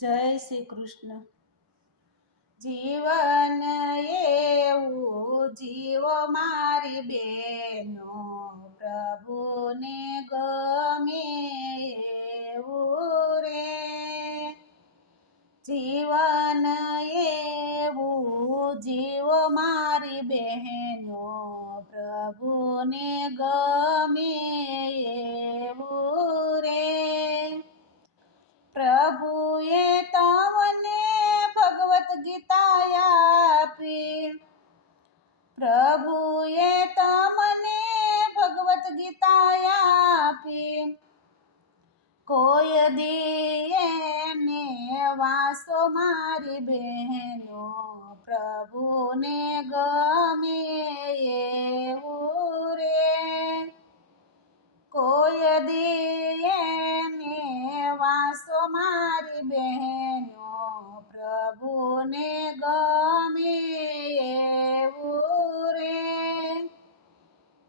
જય શ્રી કૃષ્ણ. જીવન એવું જીવો મારી બેનો, પ્રભુને ગમે એવું રે. જીવન એવું જીવો મારી બહેનો, પ્રભુને ગમે એવું રે. પ્રભુએ તમને ભગવત ગીતા આપી, પ્રભુએ તમને ભગવત ગીતા આપી. કોઈ દી એને વાસો મારી બહેનો, પ્રભુને ગમે એવું રે. કોઈ દી એને વાસો મારી બહેનો, પ્રભુને ગમે એવું રે.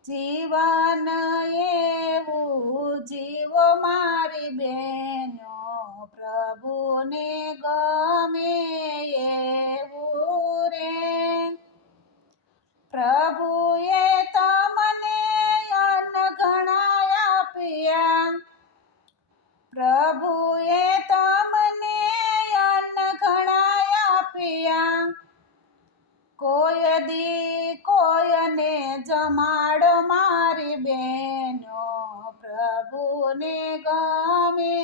જીવન એવું જીવો મારી બહેનો, પ્રભુને ગમે એવું રે. પ્રભુએ તમને અન્ન ઘણા આપ્યા, પ્રભુએ તમને અન્ન ઘણા આપ્યા. કોઈ દી કોઈને જમાડો મારી બહેનો, પ્રભુને ગમે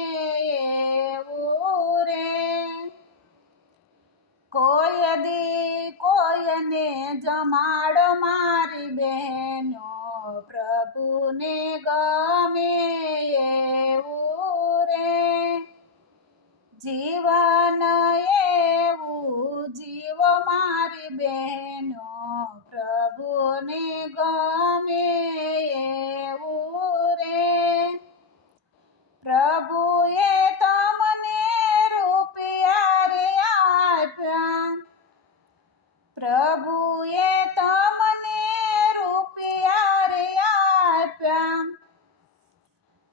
એવું રે. કોઈ દી કોઈને જમાડો મારી બહેનો, પ્રભુને ગમે એવું રે. જીવન એવું જીવો મારી બહેનો, પ્રભુને ગમે એવું રે. પ્રભુએ તમને રૂપિયા રે આપ્યા, પ્રભુએ તમને રૂપિયા રે આપ્યા.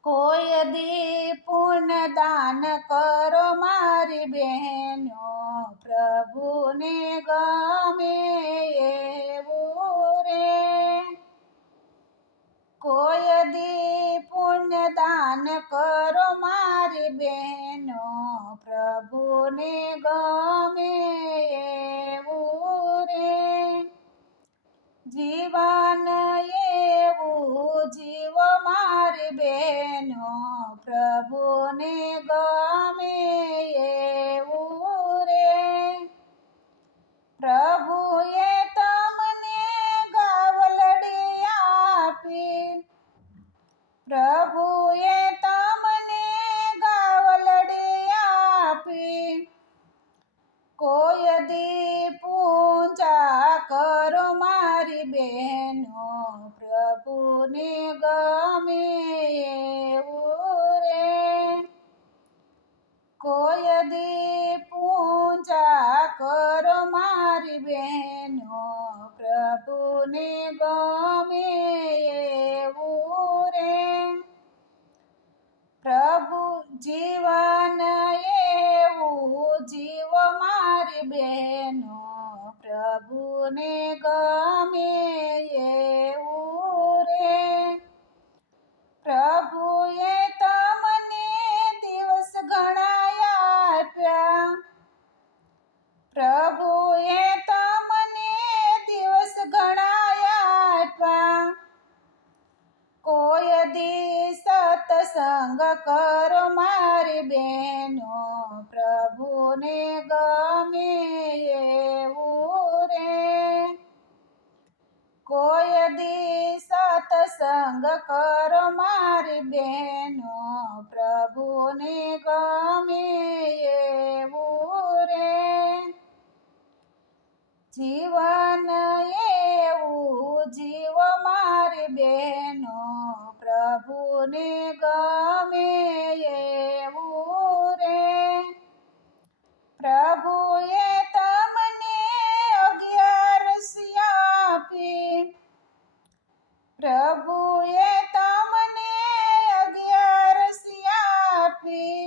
કોઈ દી પુણ્ય દાન કરો મારી બહેનો, પ્રભુને ગમે એવું રે. કોઈ દી પુણ્ય દાન કરો મારી બહેનો, પ્રભુને ગમે એવું રે. જીવન એવું જીવો મારી બહેનો, પ્રભુને ગમે એવું રે. પ્રભુએ તમને ગાવલડી આપી, પ્રભુએ તમને ગાવલડી આપી. કોઈ દી પૂજા કરો મારી બહેનો, પ્રભુને ગમે એવું રે. કોઈ દી પૂજા કરો મારી બહેનો, પ્રભુને ગમે એવું રે. પ્રભુ જીવન એવું જીવો મારી બહેનો, પ્રભુને ગમે એવું રે. પ્રભુએ તમને દિવસ ઘણા આપ્યા, પ્રભુએ તમને દિવસ ઘણા આપ્યા. કોઈ દી સત્સંગ કરો મારી બહેનો, પ્રભુને ગમે એવું રે. કોઈ દી સત્સંગ કરો મારી બહેનો, પ્રભુને ગમે એવું રે. જીવન એવું જીવો મારી બહેનો, પ્રભુને ગમે એવું રે. પ્રભુએ તમને 11 આપી, પ્રભુએ તમને 11 આપી.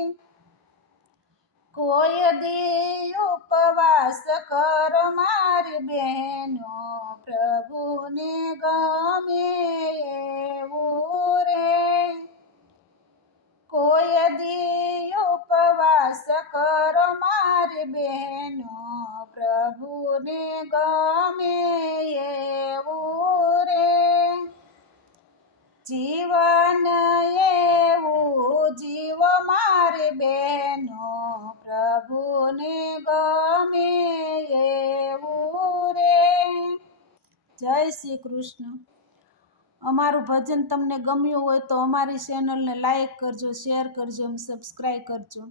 કોઈ દી ઉપવાસ કરો મારી બહેનો, પ્રભુને ગમે એવું રે. કોઈ દી ઉપવાસ કરો મારી બહેનો, પ્રભુને ગમે એવું રે. જીવન એવું જીવો મારી બહેનો, પ્રભુને ગમે એવું રે. જય શ્રી કૃષ્ણ. અમારું ભજન તમને ગમ્યું હોય તો અમારી ચેનલને લાઈક કરજો, શેર કરજો અને સબસ્ક્રાઈબ કરજો.